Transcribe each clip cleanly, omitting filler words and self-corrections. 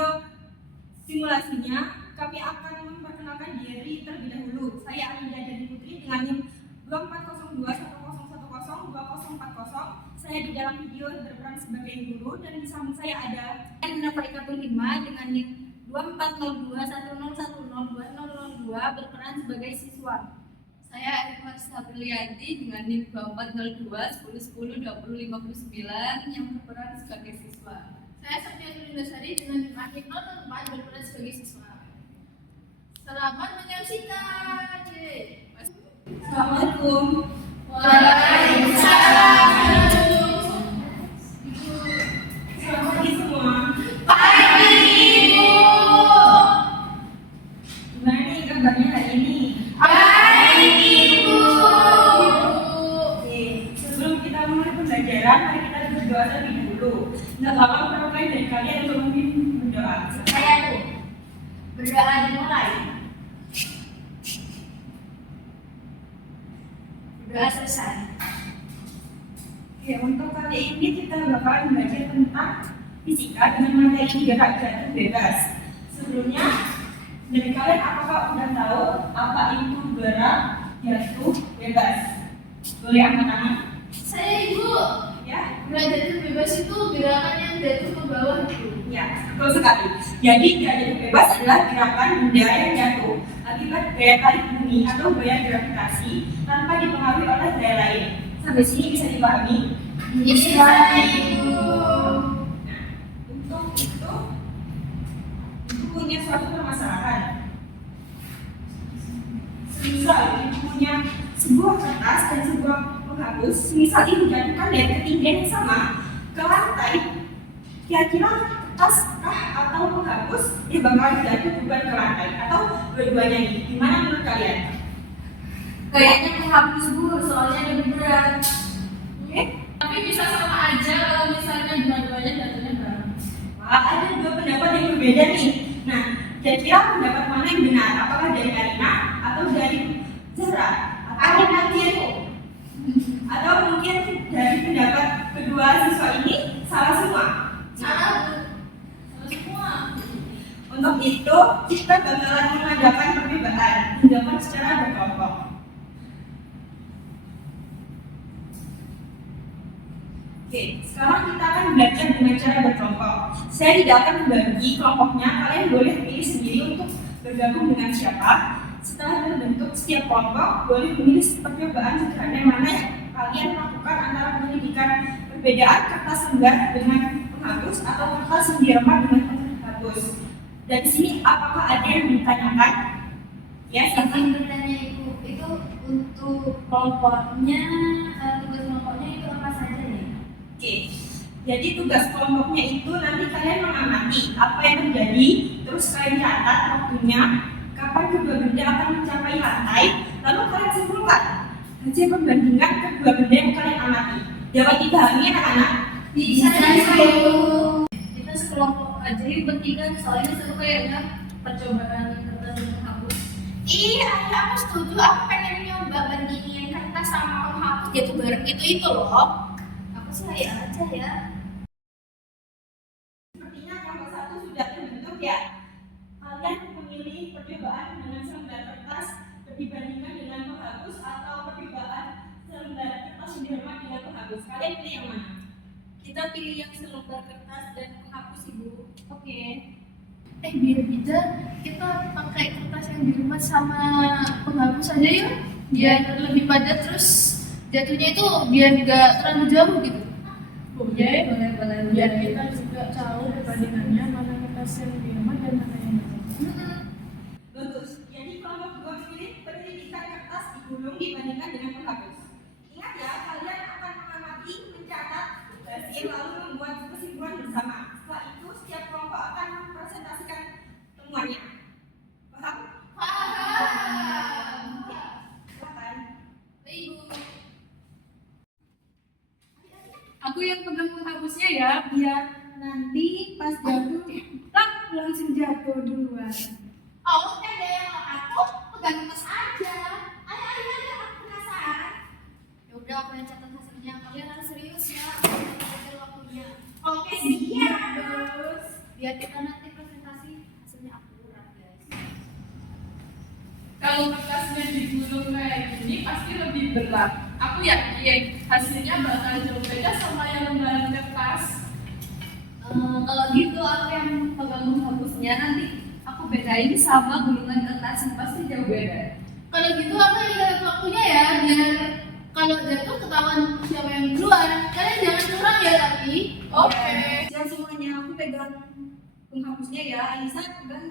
video simulasinya, kami akan memperkenalkan diri terlebih dahulu. Saya Alinda Jadi Putri dengan NIM 240210102040. Saya di dalam video berperan sebagai guru dan di samping saya ada Nova Ikatul Hima dengan NIM 240210102002 berperan sebagai siswa. Saya Erma Sabrianti dengan NIM 240210102059 yang berperan sebagai siswa. Saya Sofia Tulindasari dengan NIM 0404 berperan sebagai siswa. Selamat menyaksikan. Assalamualaikum. Waalaikumsalam. Selamat pagi semua. Pagi Ibu. Gimana nih kabarnya hari ini? Baik Ibu. Oke, sebelum kita mulai pembelajaran, mari kita berdoa terlebih dahulu. Nggak bakal perlukan dari kalian untuk memimpin berdoa. Saya tuh berdoa dimulai. Berdoa selesai. Oke, untuk kali ini kita bakalan belajar tentang fisika dengan materi gerak jatuh bebas. Sebelumnya, dari kalian apakah udah tahu apa itu gerak jatuh bebas? Boleh angkat tangan? Saya Ibu. Ya, Gerak jatuh bebas itu gerakan yang jatuh ke bawah Ibu. ya, betul sekali. Jadi gerak jatuh bebas adalah gerakan benda yang jatuh akibat gaya tarik bumi atau gaya gravitasi tanpa dipengaruhi oleh gaya lain. Sampai sini bisa dipahami? Bisa Ibu. Untuk itu punya suatu permasalahan. Semisal ibu punya sebuah kertas dan sebuah penghapus, misal ibu jatuhkan dari ketinggian yang sama ke lantai, kira-kira kertas atau penghapus dia bakal jatuh bukan ke lantai atau dua-duanya nih? Gimana menurut kalian? Kayaknya menghapus Bu, soalnya lebih berat. Oke? Tapi bisa sama aja kalau misalnya dua-duanya jatuhnya bareng. Wah, ada dua pendapat yang berbeda nih. Nah, kira-kira pendapat mana yang benar? Apakah dari Karina atau dari Zahra? Atau mungkin dari pendapat kedua siswa ini salah semua? Salah Bu. Salah semua. Untuk itu, kita bakalan mengadakan percobaan dilakukan secara berkelompok. Oke, sekarang kita akan belajar dengan cara berkelompok. Saya tidak akan membagi kelompoknya, kalian boleh pilih sendiri untuk bergabung dengan siapa. Setelah terbentuk setiap kelompok, boleh memilih percobaan sederhana yang mana yang kalian lakukan antara penyelidikan perbedaan kertas lembar dengan penghapus atau kertas yang diremat dengan penghapus. Dan di sini apakah ada yang ditanyakan? Ya, silakan. Izin bertanya Ibu, itu untuk kelompoknya, tugas kelompoknya itu apa saja ya? Oke, jadi tugas kelompoknya itu nanti kalian mengamati apa yang terjadi, terus kalian catat waktunya, kapan kedua benda akan mencapai lantai, lalu kalian simpulkan hasil perbandingan kedua benda yang kalian amati. Dapat dipahami anak-anak? Bisa Ibu. Kita sekelompok aja yuk bertiga, soalnya seru kayaknya percobaan kertas dan penghapus. Iya, aku setuju. Aku pengen nyoba bandingin kertas sama penghapus jatuh bareng itu loh. Aku sih aja ya. Sepertinya kelompok satu sudah terbentuk ya. Kalian memilih percobaan dengan selembar kertas dibandingkan dengan penghapus atau percobaan selembar kertas yang dihemat dengan penghapus. Kalian pilih yang mana? Kita pilih yang selembar kertas dan penghapus Ibu. Oke. Biar bisa kita pakai kertas yang diremat sama penghapus aja yuk. Biar lebih padat terus jatuhnya itu biar nggak terlalu jauh gitu. Boleh. Biar kita juga tahu perbandingannya mana kertas yang diremat dan mana yang Bagus. Jadi kelompok dua pilih penyelidikan kertas digulung dibandingkan dengan penghapus. Ingat ya, kalian akan mengamati, mencatat hasil lalu membuat kesimpulan bersama. Setelah itu, setiap kelompok akan mempresentasikan temuannya. Paham? Paham. Silakan. Ibu. Aku yang pegang penghapusnya ya, biar nanti pas jatuh, langsung jatuh duluan. Oh, yang aku pegang kertas aja. Ayo, aku penasaran. Ya udah, aku yang catat hasilnya. Kalian harus serius ya. Waktunya. Oke, siap. Terus, biar kita nanti presentasi Kalau kertasnya digulung kayak gini pasti lebih berat. Aku yakin hasilnya bakal jauh beda sama yang lembaran kertas. Kalau gitu aku yang pegang penghapusnya, nanti aku bedain sama gulungan kertas yang pasti jauh beda. Kalau gitu aku yang lihat waktunya ya, biar kalau jatuh ketahuan siapa yang duluan. Kalian jangan curang ya tapi. Oke. Siap semuanya, aku pegang penghapusnya ya. Anissa pegang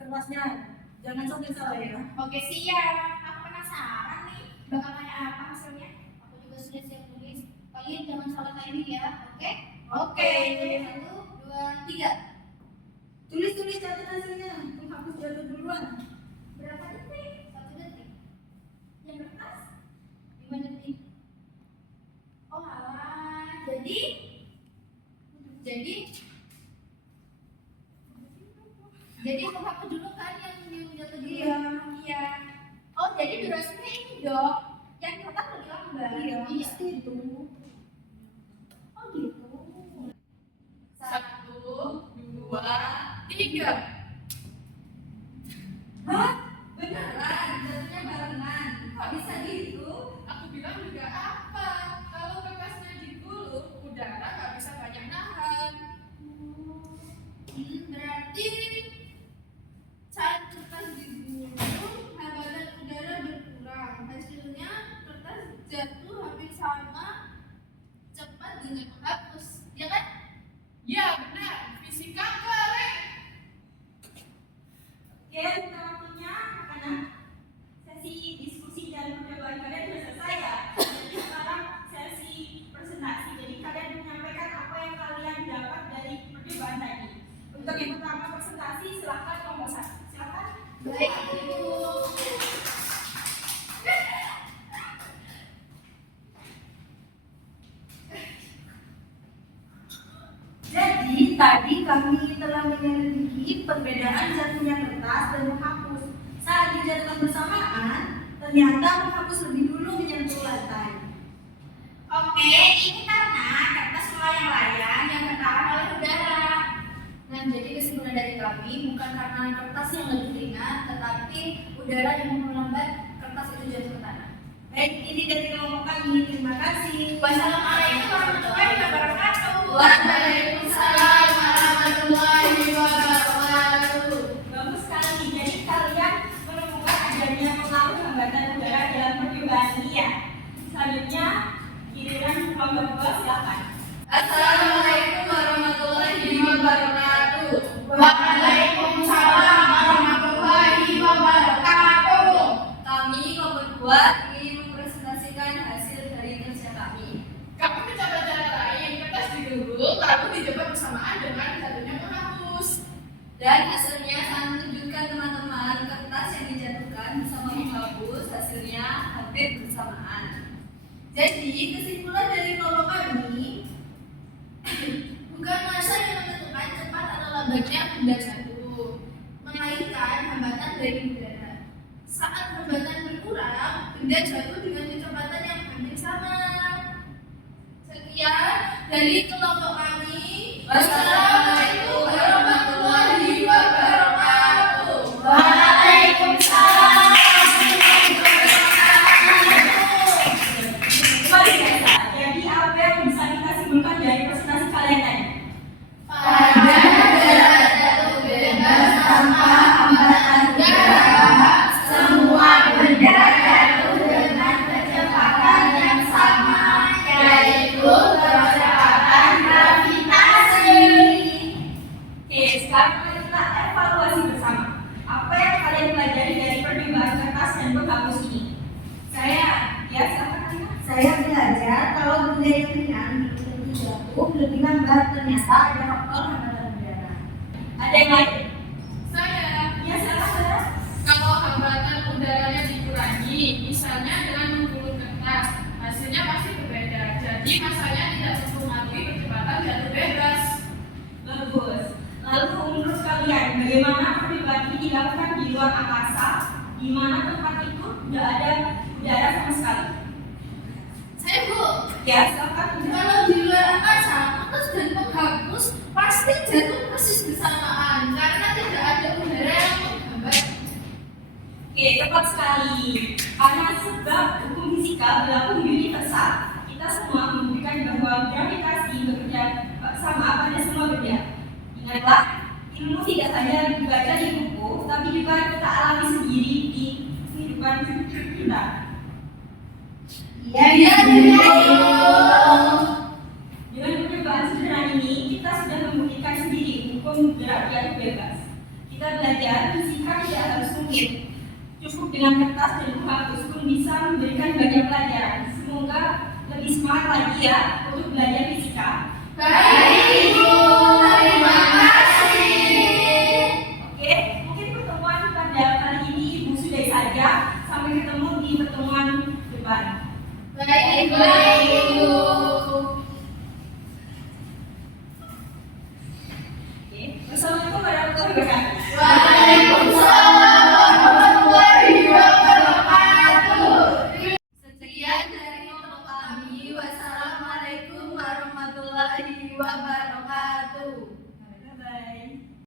kertasnya. Jangan sampai salah ya. Oke siap. Aku penasaran nih bakal kayak apa hasilnya. Aku juga sudah siap tulis. Kalian jangan salah timing ya, oke? Oke. 1, 2, 3. Tulis catat hasilnya. Penghapus jatuh duluan. Berapa detik? 1 detik. Yang kertas 5 detik. Oh alah, jadi penghapus dulu kan yang jatuh dulu. Iya. Oh jadi durasinya ini dok. Yang kertas lebih lambat. Iya. Itu. Oh gitu. 1, 2, 3. Hah? Beneran? Jatuhnya barengan? Kok bisa gitu? Aku bilang juga apa? Kalau kertasnya digulung, udara nggak bisa banyak nahan. Berarti saat kertas digulung, hambatan udara berkurang. Hasilnya kertas jatuh hampir sama cepat dengan penghapus, ya kan? Ya benar, fisika keren. Oke, untuk waktunya karena sesi diskusi dan percobaan kalian sudah selesai ya. Jadi sekarang sesi presentasi. Jadi kalian menyampaikan apa yang kalian dapat dari percobaan tadi. Untuk yang pertama presentasi, silakan kelompok 1. Silakan. Baik, Ibu. Jadi tadi kami telah menyelidiki perbedaan jatuhnya kertas dan menghapus. Saat dijatuhkan bersamaan, ternyata menghapus lebih dulu menyentuh lantai. Oke, ini karena kertas melayang-layang yang tertahan oleh udara. Nah, jadi kesimpulan dari kami bukan karena kertas yang lebih ringan, tetapi udara yang memperlambat kertas itu jatuh ke tanah. Baik, ini dari kelompok kami. Terima kasih. Wassalamualaikum warahmatullahi wabarakatuh. Waalaikumsalam warahmatullahi wabarakatuh. Bagus sekali. Jadi kalian menemukan adanya pengaruh hambatan udara dalam percobaan ini ya. Selanjutnya giliran kelompok 2, silakan. Assalamualaikum warahmatullahi wabarakatuh. Waalaikumsalam warahmatullahi wabarakatuh. Kami kelompok 2 ingin mempresentasikan hasil dari kerja kami. Kami mencoba cara lain, kertas digulung lalu dicoba bersamaan dengan jatuhnya penghapus. Dan hasilnya sangat menunjukkan teman-teman kertas yang dijatuhkan bersama menghapus hasilnya hampir bersamaan. Jadi kesimpulan dari kelompok kami Bukan massa yang menentukan cepat atau lambatnya benda jatuh, melainkan hambatan dari udara. Saat hambatan berkurang, benda jatuh dengan kecepatan yang hampir sama. Sekian dari kelompok kami. Wassalamualaikum warahmatullahi wabarakatuh. Waalaikumsalam. Luar biasa. Jadi apa yang bisa kita simpulkan dari presentasi kalian tadi? Pada udara jatuh bebas tanpa hambatan udara, semua benda jatuh dengan kecepatan yang sama, yaitu kecepatan gravitasi. Oke, sekarang kita evaluasi bersama. Apa yang kalian pelajari dari percobaan kertas dan penghapus ini? Silakan Anda. Saya belajar kalau benda yang ringan belum tentu jatuh lebih lambat, ternyata ada faktor hambatan udara. Ada yang lain? Saya, Ya, silakan. kalau hambatan udaranya dikurangi, misalnya dengan menggulung kertas, hasilnya pasti berbeda. Jadi masanya tidak mempengaruhi percepatan jatuh bebas. Bagus. Lalu menurut kalian, bagaimana percobaan ini dilakukan di luar angkasa, di mana tempat itu tidak ada udara sama sekali? Saya Bu, Ya, silakan. kalau di luar angkasa, kertas dan penghapus pasti jatuh persis bersamaan karena tidak ada udara yang menghambat. Oke, Tepat sekali. Karena sebab hukum fisika berlaku universal, kita semua membuktikan bahwa gravitasi bekerja sama pada semua benda. Ingatlah, ilmu tidak hanya dibaca di buku, tapi juga kita alami sendiri di kehidupan kita. Iya, Dengan percobaan sederhana ini, kita sudah membuktikan sendiri hukum gerak yang bebas. Kita belajar fisika tidak harus rumit. Cukup dengan kertas dan penghapus pun bisa memberikan banyak pelajaran. Semoga lebih semangat lagi ya untuk belajar fisika. Baik Ibu, terima kasih. Oke, mungkin pertemuan pada kali ini Ibu sudah saja. Sampai ketemu di pertemuan depan. Baik Ibu.